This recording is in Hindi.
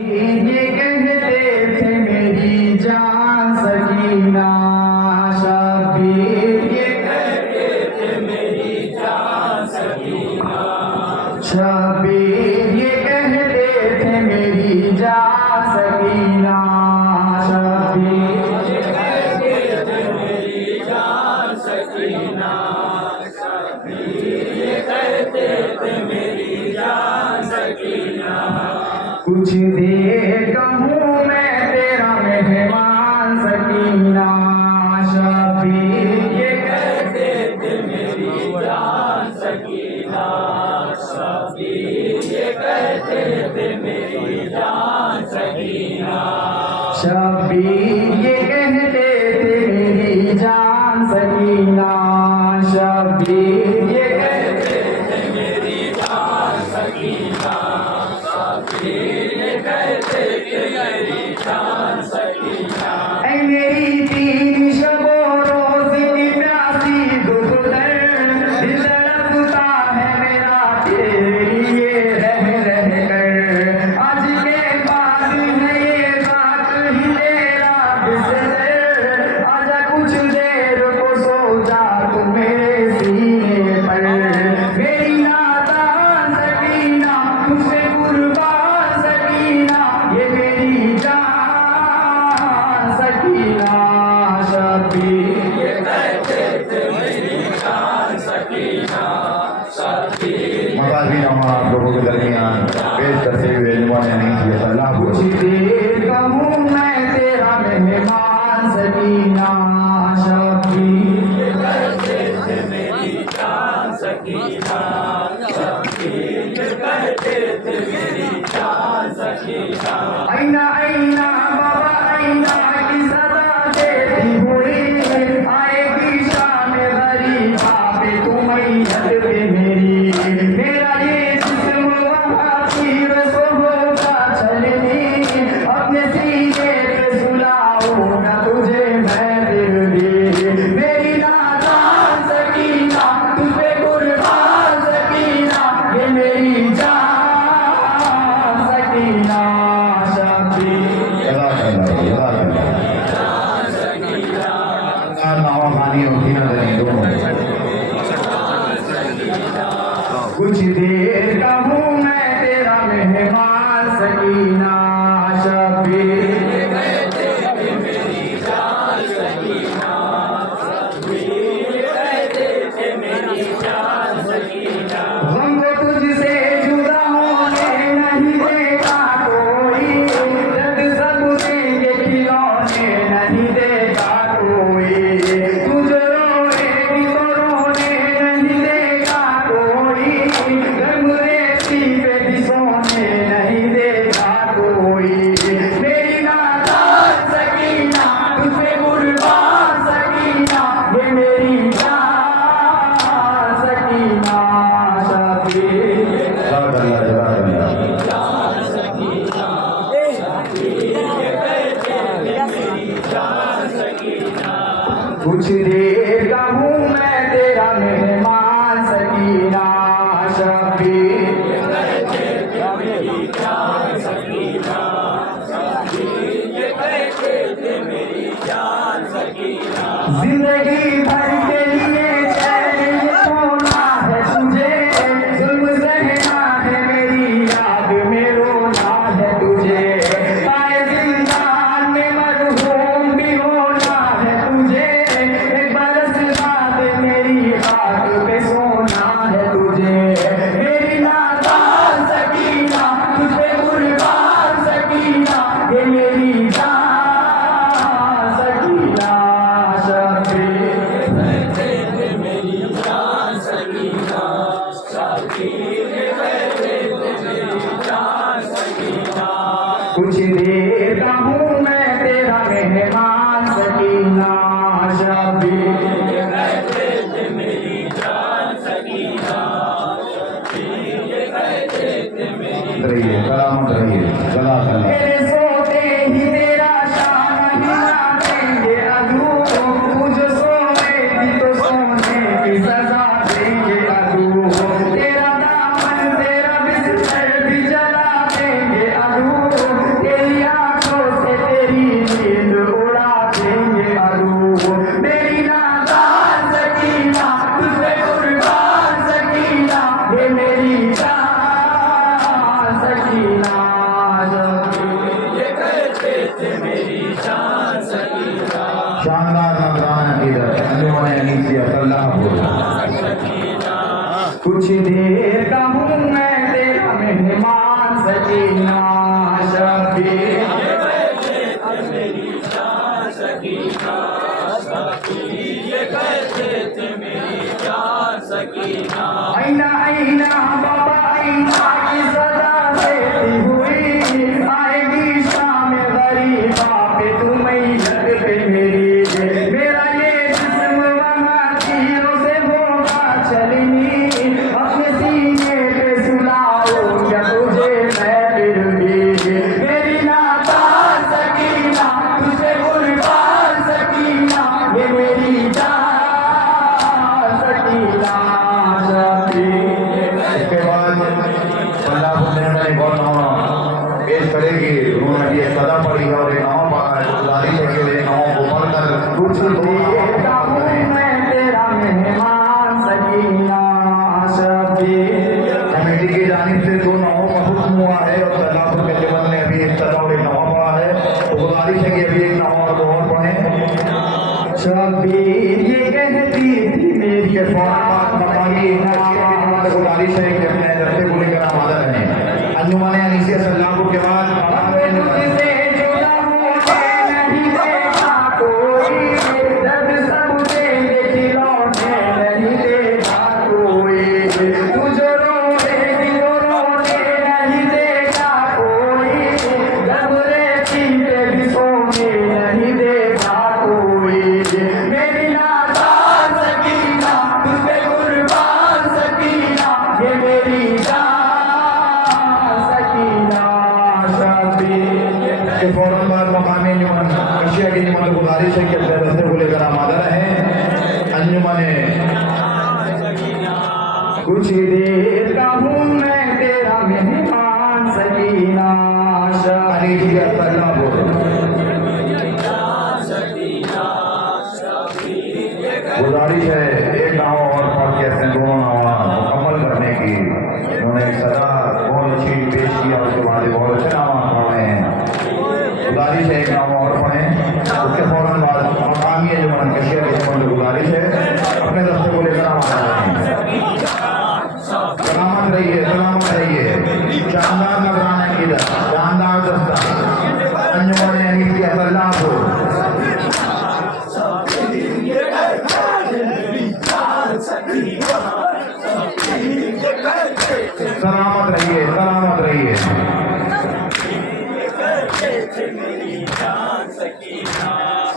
ये कहते थे मेरी जान सकीना शबीर, ये कहते थे मेरी जान सकीना शबीर, ये कहते थे मेरी जान सकीना शबीर, ये कहते थे मेरी जान सकीना शबीर, ये कहते थे मेरी जान सकीना। कुछ देर कहूँ मैं तेरा मेहमान सकीना शबीर, ये कहते थे मेरी जान सकीना शबीर, ये कहते थे मेरी जान सकीना शबीर, ये कहते थे मेरी जान सकीना शबीर, ये कहते थे मेरी जान सकीना शबीर, ये कहते थे मेरी जान सकीना। ऐ मेरी तीन शबो रोज की प्यासी दुख दर्द, दिल तड़पता है मेरा तेरे लिए रह रह कर। आज के बाद है ये बात ही तेरा बिस्तर, आजा कुछ देर को सो जा तू मेरे सीने पर। मेरी नादान सकीना तुझसे कुर्बान सकीना, ये मेरी जान सकीना शबीर, ये कहते थे मेरी जान सकीना शबीर। मकामी आप लोगों के दरमियान पेश करते हुए जुबान नहीं किया अल्लाह को। कुछ देर कहूँ मैं तेरा मेहमान सकीना शबीर, ये कहते थे मेरी जान सकीना शबीर, ये कहते थे मेरी जान सकीना। आईना आईना बाबा आईना की सदा देती हुई, आएगी शाम गरीबा पे तुम्हें पे मेरी। मेरा ये जिस्म वहाँ तीर सो होगा चलनी, अपने सीने पे सुलाऊंगा तुझे मैं दिल दे। मेरी नादान सकीना तुझ पे कुर्बान सकीना, ये मेरी जान सकीना शबीर, ये कुछ देर कहूँ मैं तेरा मेहमान सकीना शबीर, ये कहते थे मेरी जान सकीना शबीर, ये कहते थे मेरी जान सकीना। हमको तुझसे जुदा होने नहीं देगा कोई, जग सब देंगे खिलौने नहीं देगा कोई। तुझ रोएगी तो रोने नहीं देगा कोई, गम रेती पे भी सोने नहीं देगा कोई। मेरी नादान सकीना तुझ पे कुर्बान सकीना, ये मेरी जान सकीना शबीर, कुछ देर कहूँ मैं तेरा मेहमान सकीना शबीर, ये कहते थे मेरी जान सकीना शबीर, ये कहते थे मेरी जान सकीना। जिंदगी भर के लिए चैन ये खोना है तुझे, जुल्म सहना है मेरी याद में रोना है तुझे। आए जिंदान में मरहूम भी होना है तुझे, एक बरस बाद मेरी खाक पे सोना है तुझे। मेरी नादान सकीना तुझ पे कुर्बान सकीना, ये मेरी जान सकीना शबीर, ये कहते थे मेरी जान सकीना शबीर, ये कहते थे मेरी जान सकीना। कुछ देर कहूँ मैं तेरा मेहमान सकीना शबीर, ये कहते थे मेरी जान सकीना शबीर, ये कहते थे मेरी। रहिए सलामत रहिए सदा सलाम। मेरे सोते ही तेरा शान हिला देंगे अधू, मुझ सोएगी तो सोने की सजा देंगे अधू। तेरा दामन तेरा बिस्तर भी जला देंगे अधू, सल्लापुर। कुछ देर का हूँ मैं तेरा मेहमान सकीना शबीर आईना आईना बाबा आईना की सदा देती हुई आएगी शाम गरीबा पे तुम मैयत पे मेरी मेरा ये जिस्म वहाँ तीरों से होगा चलनी अपने सीने पे सुलाओ क्या तुझे मैं फिर भी मेरी नाता सकीना तुझे कुर्बान सकीना ये मेरी जान सकीना इसके बाद सल्लापुर में मैंने बहुत नामा पेश करेगी। उन्होंने ये सदा पड़ी है और एक नामा पढ़ा है। गुजारिश है कि ये नामों को पढ़कर कुछ देर का हूँ मैं तेरा मेहमान सकीना शबीर कमेटी की जानिब से दो नामों का हुक्म हुआ है और सल्लापुर के जीवन ने अभी एक सदा और एक नामा पढ़ा है। तो गुजारिश है कि अभी एक नामा और दो और पढ़ें। शबीर ये कहती थी मेरी के फौरन बाद मकामी गुजारिश है कि अपने दस्ते को लेकर आमादा रहें। अंजुमन अनीसिया सल्लापुर के बाद तुझसे जुदा होके नहीं देखा कोई दर्द सब देंगे खिलौने नहीं देखा कोई तू जो रोएगी वो रोने नहीं देखा कोई घबरे पीते भी सोने नहीं देखा कोई मेरी नादान सकीना तुझ पे कुर्बान सकीना ये मेरी जान सकीना शबीर के फौरन बाद मकामी अंजुमन एशिया की अंजुमन को गुजारिश है कि अपने दस्ते को लेकर आमादा रहें। अंजुमन कुछ देर का हूँ मैं तेरा मेहमान सकीना अनीसिया सल्लापुर। गुजारिश है एक नामा और पढ़ के अपने दोनों नामा मुकम्मल करने की। उन्होंने सदा बहुत अच्छी पेश किया, उसके बाद बहुत अच्छे नामा पढ़ रहे हैं। गुजारिश है एक नामा और पढ़ें। उसके फौरन बाद मकामी अंजुमन एशिया की अंजुमन को गुजारिश है अपने दस्ते को लेकर आमादा रहें। सलामत रहिए, सलामत रहिए। शानदार नजराना की शानदार दस्ता अंजुमन अनीसिया सल्लापुर। सलामत रहिए, सलामत रहिए।